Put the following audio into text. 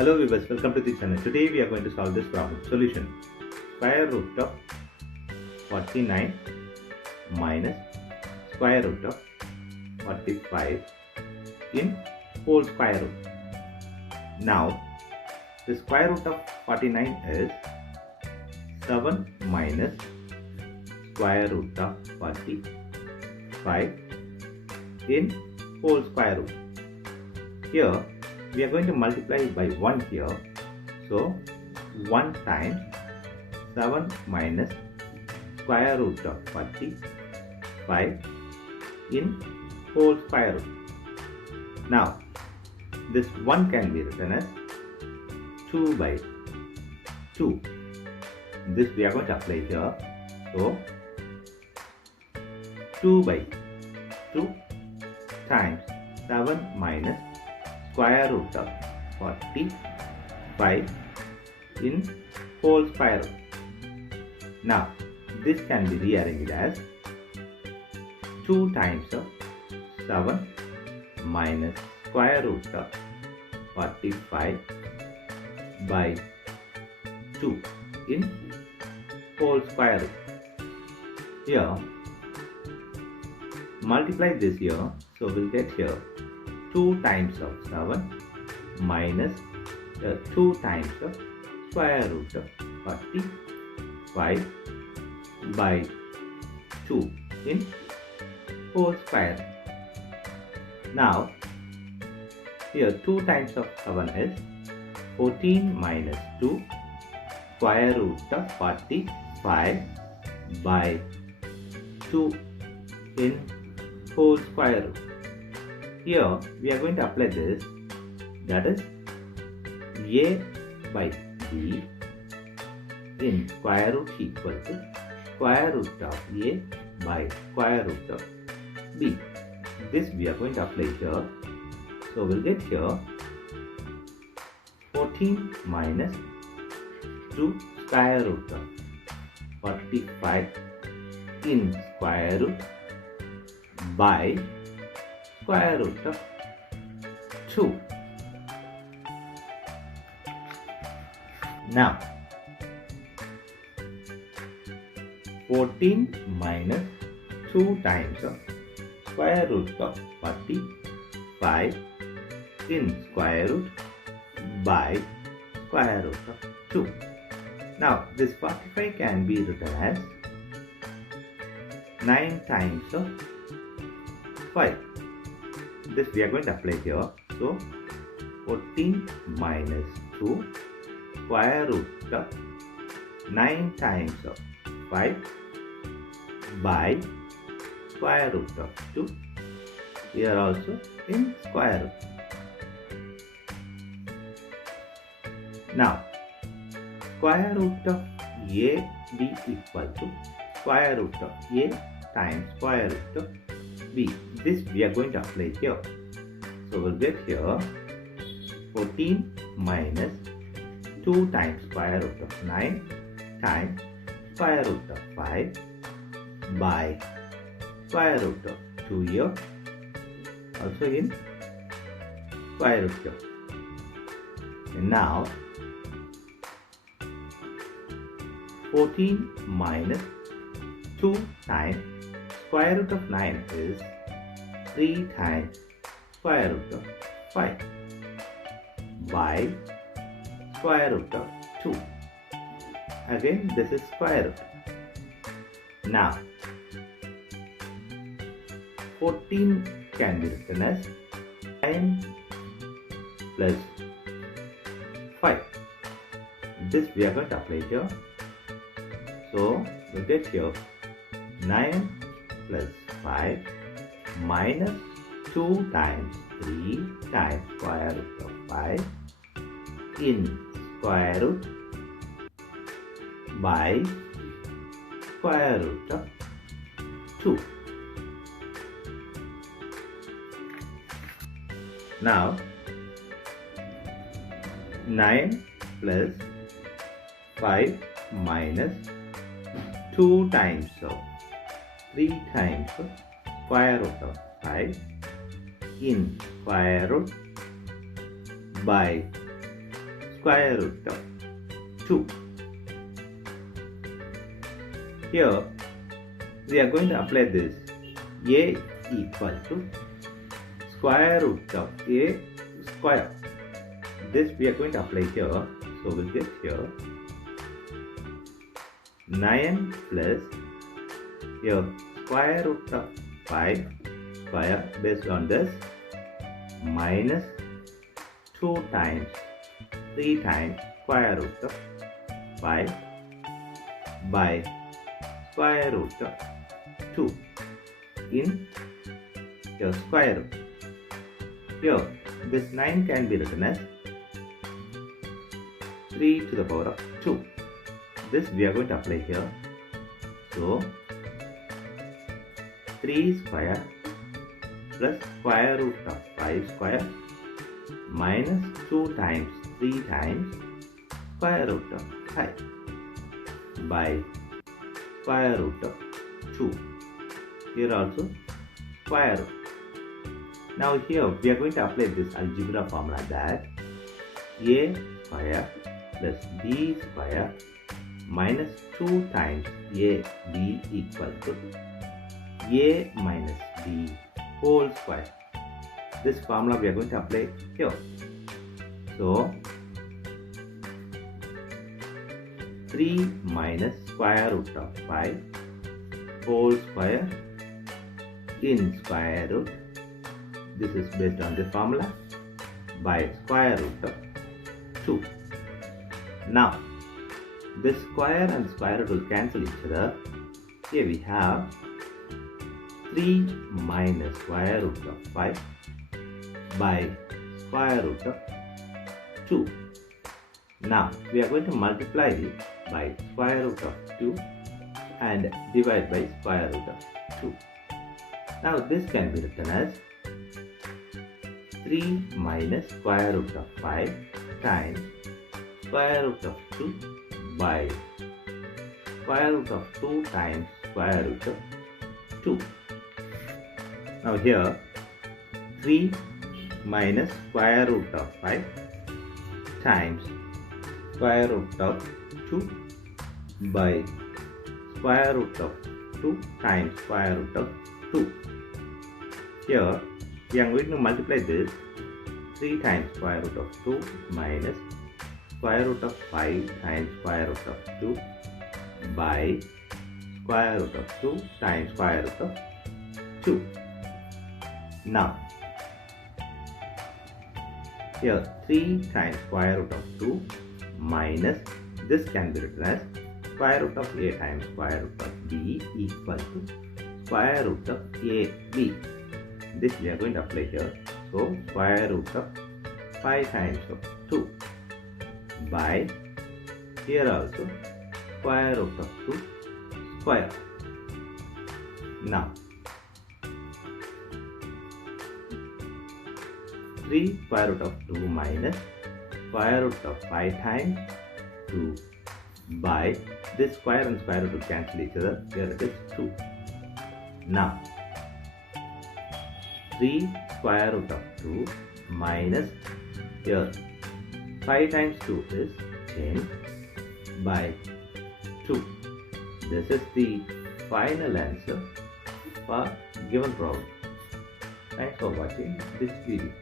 Hello viewers, welcome to the channel. Today we are going to solve this problem. Solution: square root of 49 minus square root of 45 in whole square root. Now the square root of 49 is 7 minus square root of 45 in whole square root. Here we are going to multiply by 1 here. So 1 times 7 minus square root of 45 in whole square root. Now this 1 can be written as 2 by 2. This we are going to apply here. So 2 by 2 times 7 minus square root of 45 in whole square root. Now this can be rearranged as 2 times of 7 minus square root of 45 by 2 in whole square root. Here multiply this here, so we'll get here 2 times of 7 minus 2 times of square root of 45 by 2 in whole square. Now here 2 times of 7 is 14 minus 2 square root of 45 by 2 in whole square root. Here we are going to apply this, that is a by b in square root equal to square root of a by square root of b. This we are going to apply here. So we'll get here 14 minus 2 square root of 45 in square root by square root of 2. Now 14 minus 2 times of square root of 45 in square root by square root of 2. Now this 45 can be written as 9 times of 5. This we are going to apply here. So 14 minus 2 square root of 9 times of 5 by square root of 2. Here also in square root. Now square root of a b equal to square root of a times square root of b. This we are going to apply here. So we'll get here 14 minus 2 times square root of 9 times square root of 5 by square root of 2 here, also in square root here. And now 14 minus 2 times square root of 9 is 3 times square root of 5 by square root of 2. Again this is square root. Now 14 can be written as 9 plus 5. This we are going to apply here. So we get here 9 plus 5 minus 2 times 3 times square root of 5 in square root by square root of 2. Now 9 plus 5 minus 2 times of 3 times of square root of 5 in square root by square root of 2. Here we are going to apply this. A equal to square root of A square. This we are going to apply here. So we'll get here 9 plus here square root of 5 square based on this minus 2 times 3 times square root of 5 by square root of 2 in your square root. Here this 9 can be written as 3 to the power of 2. This we are going to apply here. So 3 square plus square root of 5 square minus 2 times 3 times square root of 5 by square root of 2. Here also square root. Now here we are going to apply this algebra formula that a square plus b square minus 2 times a b equal to a minus b whole square. This formula we are going to apply here. So 3 minus square root of 5 whole square in square root. This is based on the formula by square root of 2. Now this square and square root will cancel each other. Here we have 3 minus square root of 5 by square root of 2. Now we are going to multiply by square root of 2 and divide by square root of 2. Now this can be written as 3 minus square root of 5 times square root of 2 by square root of 2 times square root of 2. Now here 3 minus square root of 5 times square root of 2 by square root of 2 times square root of 2. Here we are going to multiply this 3 times square root of 2 minus square root of 5 times square root of 2 by square root of 2 times square root of 2. Now here 3 times square root of 2 minus this can be written as square root of a times square root of b equal to square root of ab. This we are going to apply here. So square root of 5 times of 2 by here also square root of 2 square. Now 3 square root of 2 minus square root of 5 times 2 by this square and square root will cancel each other. Here it is 2. Now 3 square root of 2 minus here 5 times 2 is 10 by 2. This is the final answer for given problem. Thanks for watching this video.